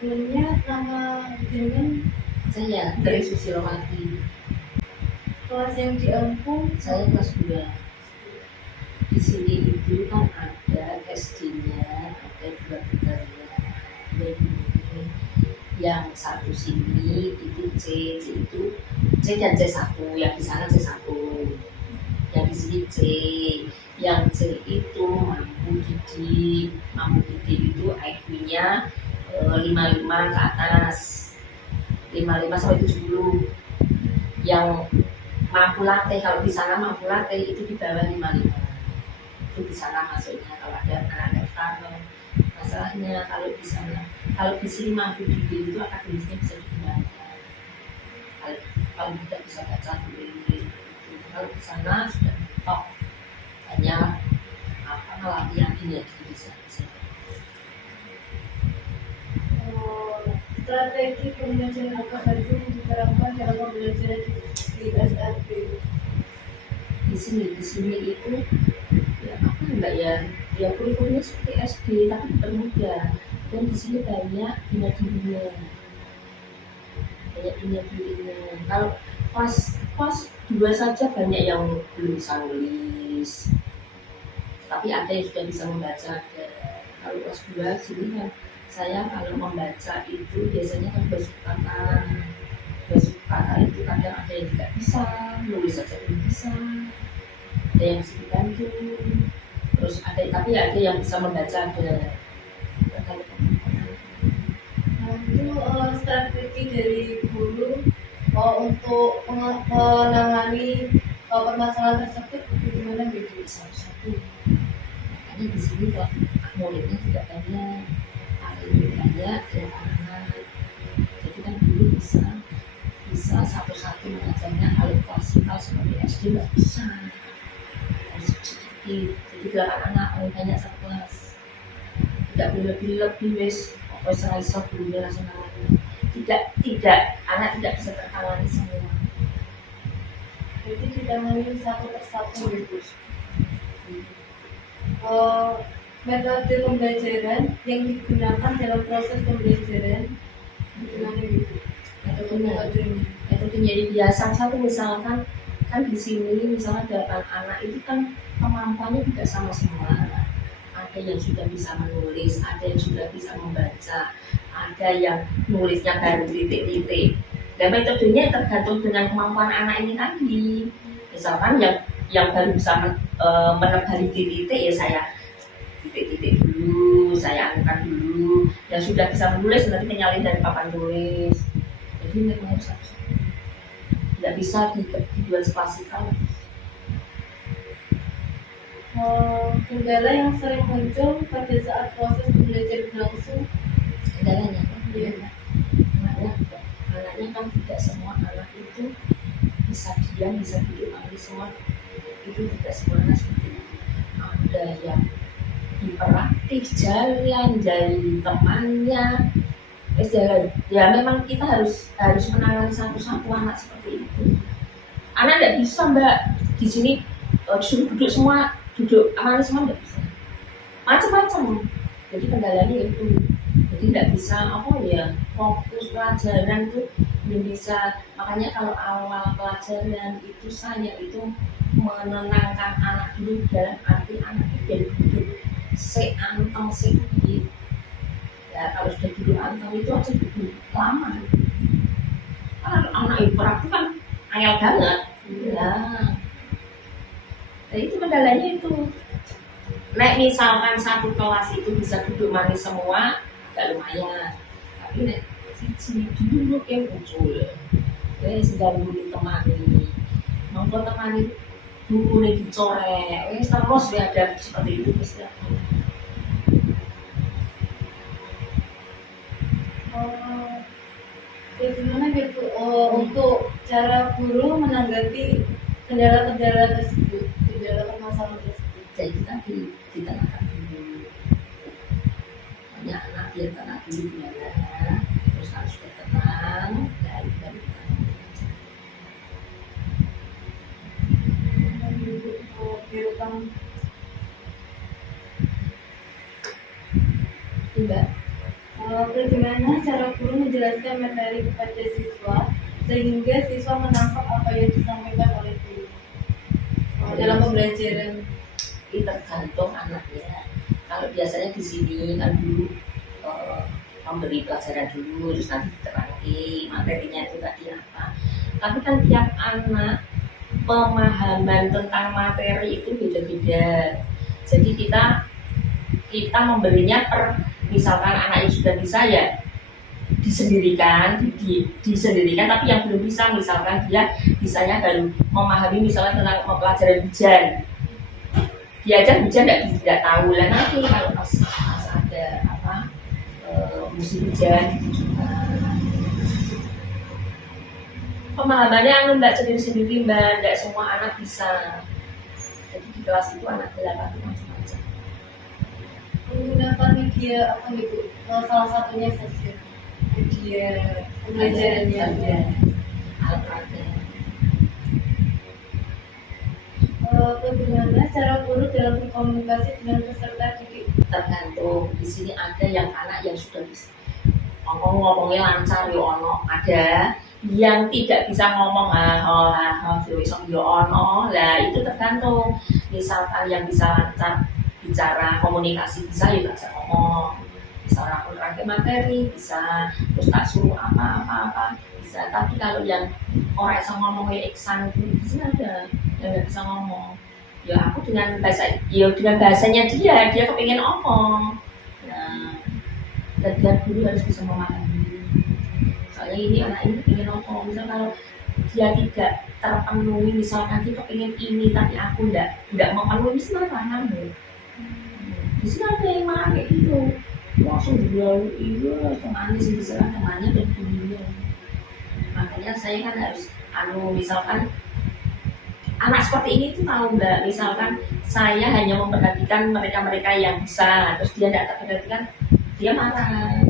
Sebelumnya nama jenengan Saya dari Susilowati. kelas yang diempuh Saya kelas 2. Di sini itu kan ada SD-nya, ada 2 pintarnya. Yang satu sini itu C itu C dan C1, yang di sana C1, yang di sini C. Yang C itu mampu didik itu IQ-nya 55 ke atas, 55 sampai 70. Yang mampu latih, kalau di sana mampu latih itu di bawah 55. Itu di sana masuknya kalau ada anak daftar. Masalahnya kalau di sana, kalau di sini mampu didik itu akademisnya bisa dikembangkan. Kalau tidak bisa baca tulis, kalau di sana sudah top, hanya latihan diri saja. Strategi pembelajaran apa saja yang diterapkan dalam pembelajaran di SRP? Di sini itu ya apa mbak ya kurikulumnya seperti SD tapi dipermudah, dan di sini banyak bina dirinya. Kalau pas 2 saja banyak yang belum bisa nulis, tapi ada yang sudah bisa membaca. Kalau kelas 2 sini kan saya kalau membaca itu biasanya kan basuh kata itu kadang ada yang tidak bisa, nulis saja belum bisa, ada yang bisa dibantu, terus tapi ada yang bisa membaca, ada. Itu strategi dari guru untuk menangani permasalahan tersebut bagaimana gitu? Satu-satu. Makanya di sini kok muridnya tidak banyak, banyak ya anak. Jadi kan guru bisa satu-satu mengajarnya. Kalau klasikal seperti SD nggak bisa, harus sedikit. Jadi 8 anak paling banyak satu kelas, tidak boleh lebih wes raiso gurunya langsung namanya. Tidak anak tidak bisa tertangani semua. Jadi ditangani satu persatu gitu. Metode pembelajaran yang digunakan dalam proses pembelajaran gimana gitu? Metodenya biasa. Satu misalkan kan di sini misalnya 8 anak itu kan kemampuannya tidak sama semua. Ada yang sudah bisa menulis, ada yang sudah bisa membaca, ada yang nulisnya baru titik-titik. Dan metodenya tergantung dengan kemampuan anak ini tadi. Misalkan yang baru bisa menebali titik-titik ya saya titik-titik dulu, saya anukan dulu. Yang sudah bisa menulis nanti menyalin dari papan tulis. Jadi memang harus tidak bisa dibuat klasikal. Kendala yang sering muncul pada saat proses pembelajaran berlangsung, Kendalanya anaknya kan tidak semua anak itu bisa diam, bisa duduk, semua itu tidak semuanya seperti itu. Ada yang hiperaktif, jalan dari temannya, jalan. Ya memang kita harus menangani satu-satu anak seperti itu. Anak tidak bisa mbak di sini disuruh duduk semua, duduk aman semua tidak bisa, macam-macam. Jadi kendalanya itu, jadi tidak bisa fokus pelajaran itu belum bisa. Makanya kalau awal pelajaran itu saya itu menenangkan anak dulu, dalam arti anak itu duduk anteng sedikit. Ya kalau sudah duduk anteng itu aja duduk lama. Karena anak hiperaktif kan angel banget. Nah itu kendalanya itu. Nek misalkan satu kelas itu bisa duduk manis semua, agak lumayan. Tapi nek sini dulu yang muncul, sedang dulu temani, monggo temani bukunya dicorek, terus ada seperti itu pasti. Bagaimana gitu untuk cara guru menanggapi kendala-kendala tersebut, kendala permasalahan tersebut? Jadi tadi ditenangkan dulu, punya anak biar tenang dulu gimana, terus kalau sudah tenang dari kita Direkam. Mbak. Bagaimana cara guru menjelaskan materi kepada siswa sehingga siswa menangkap apa yang disampaikan oleh guru dalam pembelajaran? Ini tergantung anaknya. Kalau biasanya di sini kan dulu memberi pelajaran dulu, terus nanti diterangin materinya itu tadi apa. Tapi kan tiap anak pemahaman tentang materi itu beda-beda. Jadi kita memberinya misalkan anak yang sudah bisa ya disendirikan, disendirikan, tapi yang belum bisa misalkan dia bisanya baru memahami misalnya tentang pelajaran hujan, diajar hujan tidak tahu lah, nanti kalau pas ada musim hujan pemahamannya mbak sendiri mbak, tidak semua anak bisa. Jadi di kelas itu anak 8 itu macam-macam. Menggunakan media apa gitu, salah satunya saja media pembelajarannya ada alat peraga. Bagaimana cara guru dalam berkomunikasi dengan peserta didik? Tergantung. Di sini ada yang anak yang sudah bisa ngomongnya lancar, yo ono. Ada yang tidak bisa ngomong, yo ono. Lah itu tergantung. Misalkan yang bisa lancar bicara komunikasi bisa, ya tak ngomong. Bisa rangkai materi, bisa terus tak suruh apa bisa. Tapi kalau yang orang yang ngomong kayak Iksan itu di sini ada yang nggak bisa ngomong. Ya aku dengan bahasanya dia kepingin ngomong. Nah, dan guru harus bisa memahami. Soalnya ini anak ini ingin ngomong. Misal kalau dia tidak terpenuhi, misalkan dia kepingin ini tapi aku tidak memenuhi, misalnya di sini ada yang marah kayak gitu. Langsung bilang iya temannya sih bisa temannya dan dunia. Makanya saya kan harus misalkan anak seperti ini tuh tahu mbak, misalkan saya hanya memperhatikan mereka yang bisa, terus dia tidak terperhatikan, dia marah.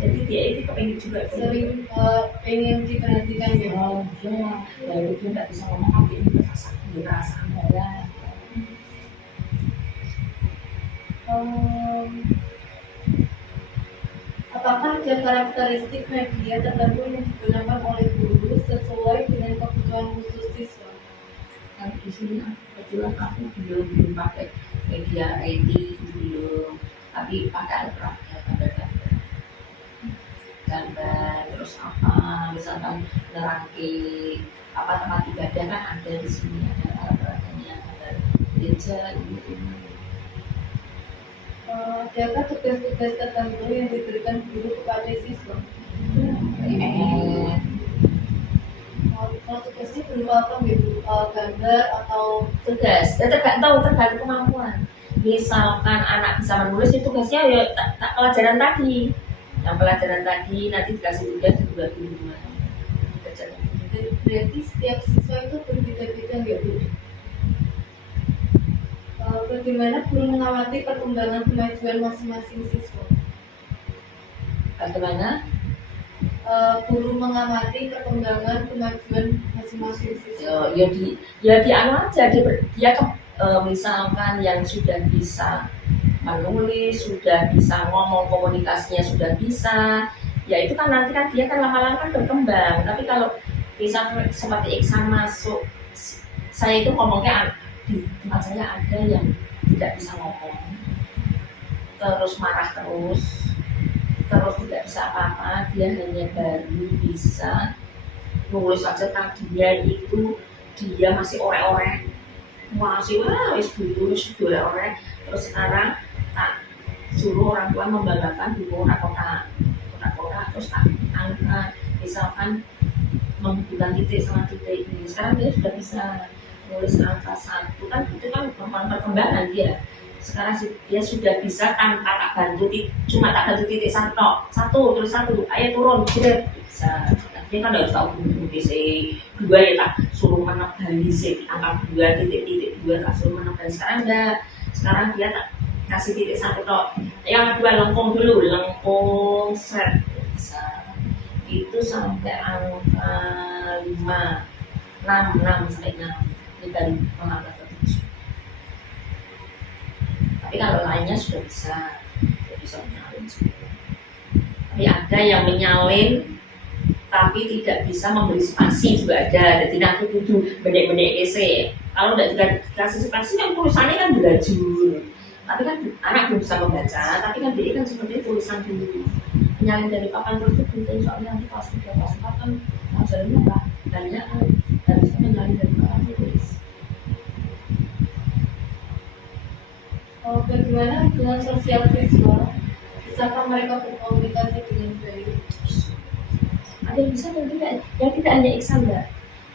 Jadi dia itu kepengen juga sering pengen diperhatikan ya. Lalu dia tidak bisa ngomong apa ini perasaan saya. Apakah ada karakteristik media tertentu yang digunakan oleh guru sesuai dengan kebutuhan khusus siswa? Kalau di sini kebetulan aku belum pakai media IT, belum, tapi pakai alat peraga, gambar terus misalkan nerangke tempat ibadah kan ada di sini, ada alat peraganya, gambar gereja ini. Adakah tugas-tugas tertentu yang diberikan guru kepada siswa? Kalau tugasnya berupa apa gitu? Gambar atau tugas? Tergantung kemampuan. Misalkan anak bisa menulis, itu tugasnya ya pelajaran tadi. Yang pelajaran tadi nanti dikasih tugas juga di rumah. Berarti setiap siswa itu berbeda-beda nggak Bu? Bagaimana guru mengamati perkembangan kemajuan masing-masing siswa? Bagaimana? Guru mengamati perkembangan kemajuan masing-masing siswa. Dia misalkan yang sudah bisa menulis, sudah bisa ngomong, komunikasinya sudah bisa, ya itu kan nanti kan dia kan lama-lama kan berkembang. Tapi kalau misalnya seperti Iksan masuk, saya itu ngomongnya di tempat saya ada yang tidak bisa ngomong, terus marah terus tidak bisa apa-apa, dia hanya baru bisa nulis aja. Tadinya itu dia masih orek-orek, wis dulu orek, terus sekarang tak suruh orang tua membanggakan buku kotak-kotak, terus tak angka misalkan menghubungkan titik sama titik ini. Sekarang dia sudah bisa nulis angka 1, kan itu kan perkembangan dia. Sekarang dia sudah bisa tanpa tak bantu, cuma tak bantu titik satu terus ayo turun bisa. Dia kan harus tahu DC 2 ya, tak suruh menebali angka 2 titik 2 tak suruh menebali. Sekarang dia tak kasih titik 1 Yang kedua lengkung dulu, lengkung seret bisa. Itu sampai angka 5, 6 sampai 6. Ini baru menambah ke 7. Tapi kalau lainnya sudah bisa menyalin semua. Tapi ada yang menyalin tapi tidak bisa memberi spasi juga ada. Jadi nanti kudu benek-benek ese. Kalau tidak dikasih spasi kan tulisannya kan berlajur. Tapi kan anak belum bisa membaca, tapi kan dia kan seperti tulisan dulu. Menyalin dari papan tulis itu penting, soalnya nanti kelas 3, kelas 4 kan pelajarannya banyak kan, harusnya menyalin dari papan tulis. Bagaimana hubungan sosial siswa? Bisakah mereka berkomunikasi dengan baik? Ada yang bisa dan tidak, yang tidak hanya Iksan mbak,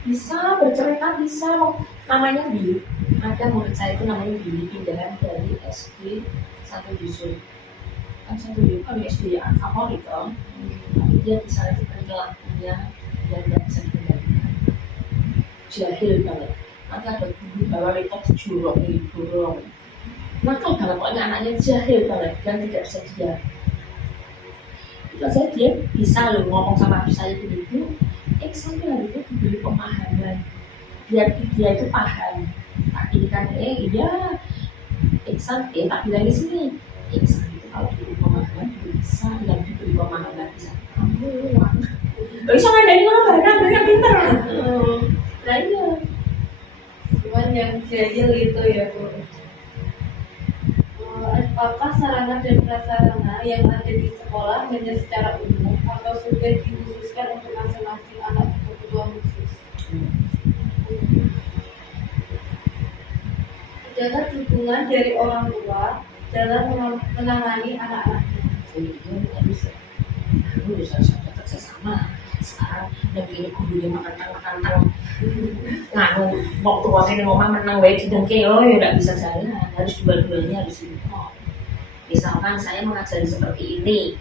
bisa bercerita, bisa namanya Billy. Ada murid saya itu namanya Billy, pindahan dari SD 1 Yusuf. Kan 1 Yusuf kan SD favorit kan, tapi dia bisa itu perilakunya yang tidak bisa dikendalikan, jahil banget. Nanti ada guru bawa laptop dorong, nakal banget pokoknya, anaknya jahil banget dan tidak bisa diam. Itu aja dia bisa loh ngomong sama adik saya begitu. Iksan itu harusnya diberi pemahaman biar dia itu paham. Tak ini kan iya Iksan tak bilang di sini Iksan itu kalau diberi pemahaman bisa, yang diberi pemahaman bisa kamu bisa ngadain orang barang yang pintar. Nah iya, Cuman yang jahil itu ya Bu. Apakah sarana dan prasarana yang ada di sekolah hanya secara umum atau sudah dikhususkan untuk masing-masing anak kebutuhan khusus? Adakah dukungan dari orang tua dalam menangani anak-anaknya? Iya bisa. Aku harus ada kerjasama. Sekarang negeri gurunya makan nganu waktu waktu ngomong menang wae didengke ya nggak bisa jalan, harus dua-duanya harus import. Misalkan saya mengajari seperti ini,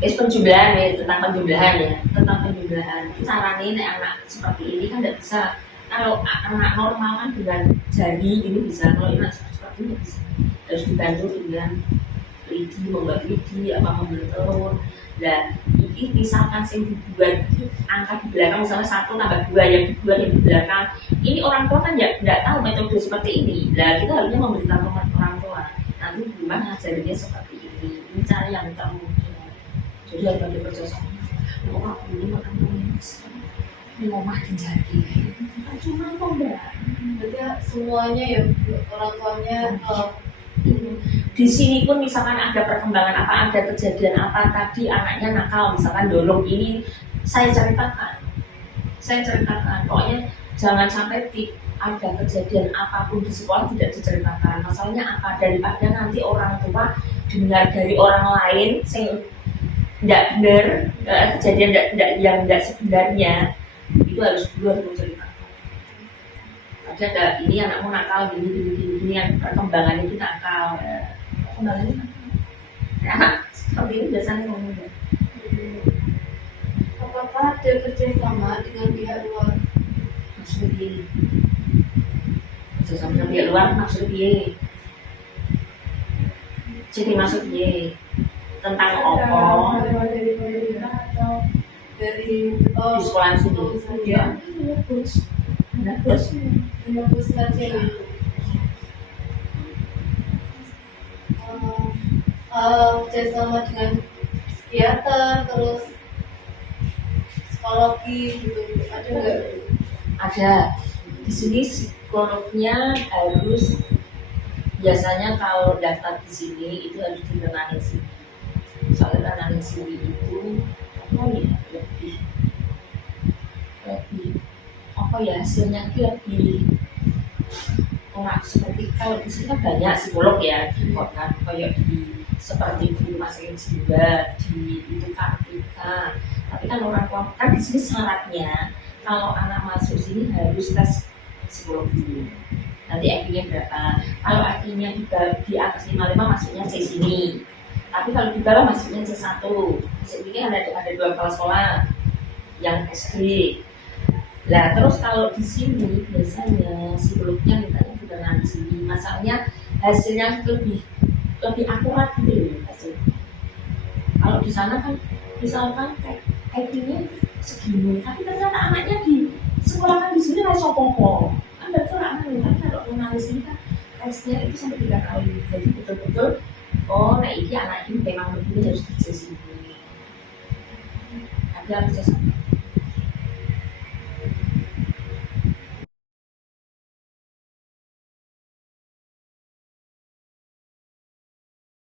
penjumlahan ya, tentang penjumlahan caranya nih anak seperti ini kan nggak bisa. Kalau anak normal kan dengan jari ini bisa, kalau anak seperti ini bisa, harus dibantu dengan lidi, membuat lidi, membuat telur. Nah, ini misalkan yang dibuat angka di belakang misalnya 1 tambah 2 yang dibuat yang di belakang, ini orang tua kan nggak tahu metode seperti ini. Nah, kita harusnya memberitahu orang tua. Nanti di rumah ngajarinnya seperti ini cara yang termudah. Jadi harus ada kerjasama. Orang ini makan di rumah dijadi. Cuma kok mbak. Berarti semuanya ya orang tuanya. Di sini pun misalkan ada perkembangan apa, ada kejadian apa tadi anaknya nakal misalkan dorong ini, saya ceritakan pokoknya jangan sampai ada kejadian apapun di sekolah tidak diceritakan. Masalahnya apa, daripada nanti orang tua dengar dari orang lain yang tidak benar, kejadian yang tidak sebenarnya, itu harus menceritakan. Ada ini anakmu nakal gini yang perkembangan itu nakal. Perkembangannya nakal. Ya, seperti ini biasanya ngomong. Apakah ada kerjasama dengan pihak luar? Maksudnya kerjasama dengan pihak luar maksudnya jadi maksudnya tentang apa? Dari pemerintah atau dari Di sekolah sini. Ya. Bagus. Menembus saja itu. Kerjasama dengan psikiater, terus psikologi gitu, ada nggak? Ada. Di sini psikolognya harus, biasanya kalau daftar di sini itu harus ditenangin sini. Soalnya tenangin sini itu lebih apa ya, hasilnya itu lebih orang seperti kalau di sini kan banyak psikolog ya, kan kayak di seperti di rumah sakit jiwa, di itu Kartika. Tapi kan orang tua kan di sini syaratnya kalau anak masuk sini harus tes psikolog dulu. Nanti IQ-nya berapa? Kalau IQ-nya di atas 55 masuknya C sini. Tapi kalau di bawah masuknya C1. Ini ada 2 kepala sekolah yang SD. Nah, terus kalau di sini biasanya psikolognya mintanya juga di sini. Masalahnya hasilnya lebih lebih akurat gitu loh hasil. Kalau di sana kan misalkan kayak IQ-nya segini, tapi ternyata anaknya di sekolahkan di sini nggak sopopo, kan betul anak kan kalau analis ini kan tesnya itu sampai 3 kali, jadi betul-betul oh nah ini anak ini memang begini harus kerja sini, ada kerja sama.